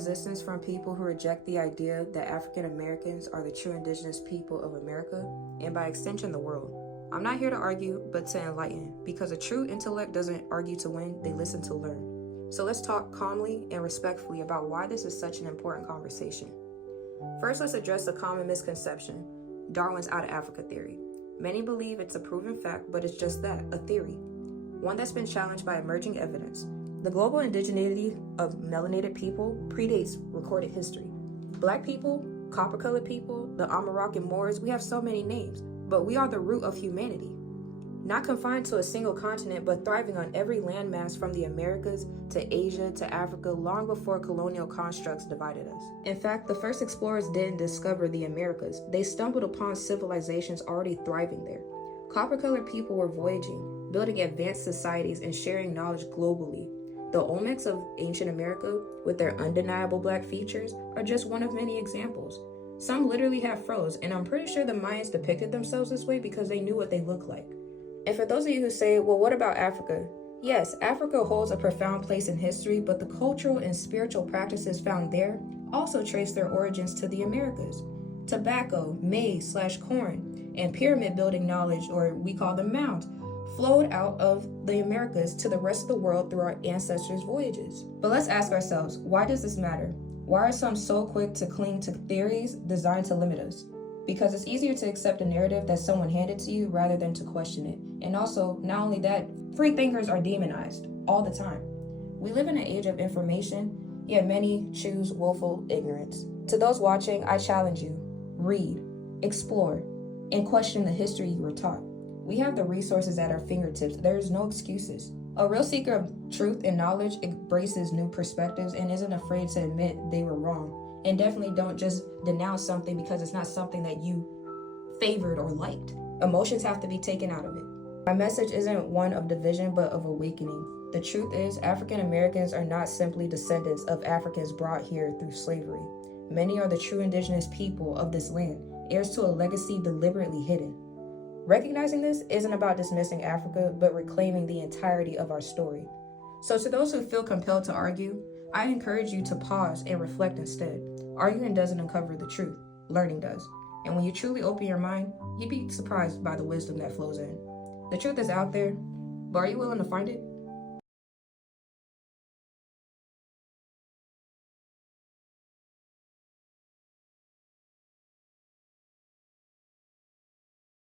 resistance from people who reject the idea that African Americans are the true indigenous people of America, and by extension, the world. I'm not here to argue, but to enlighten, because a true intellect doesn't argue to win, they listen to learn. So let's talk calmly and respectfully about why this is such an important conversation. First, let's address the common misconception, Darwin's out of Africa theory. Many believe it's a proven fact, but it's just that, a theory. One that's been challenged by emerging evidence. The global indigeneity of melanated people predates recorded history. Black people, copper-colored people, the Amarakan Moors, we have so many names, but we are the root of humanity. Not confined to a single continent, but thriving on every landmass from the Americas to Asia to Africa long before colonial constructs divided us. In fact, the first explorers didn't discover the Americas. They stumbled upon civilizations already thriving there. Copper-colored people were voyaging, building advanced societies and sharing knowledge globally. The Olmecs of ancient America, with their undeniable black features, are just one of many examples. Some literally have froze, and I'm pretty sure the Mayans depicted themselves this way because they knew what they looked like. And for those of you who say, well, what about Africa? Yes, Africa holds a profound place in history, but the cultural and spiritual practices found there also trace their origins to the Americas. Tobacco, maize/corn, and pyramid building knowledge, or we call them mounds, flowed out of the Americas to the rest of the world through our ancestors' voyages. But let's ask ourselves, why does this matter? Why are some so quick to cling to theories designed to limit us? Because it's easier to accept a narrative that someone handed to you rather than to question it. And also, not only that, free thinkers are demonized all the time. We live in an age of information, yet many choose willful ignorance. To those watching, I challenge you, read, explore, and question the history you were taught. We have the resources at our fingertips. There is no excuses. A real seeker of truth and knowledge embraces new perspectives and isn't afraid to admit they were wrong. And definitely don't just denounce something because it's not something that you favored or liked. Emotions have to be taken out of it. My message isn't one of division, but of awakening. The truth is, African Americans are not simply descendants of Africans brought here through slavery. Many are the true indigenous people of this land, heirs to a legacy deliberately hidden. Recognizing this isn't about dismissing Africa, but reclaiming the entirety of our story. So to those who feel compelled to argue, I encourage you to pause and reflect instead. Arguing doesn't uncover the truth, learning does. And when you truly open your mind, you'd be surprised by the wisdom that flows in. The truth is out there, but are you willing to find it?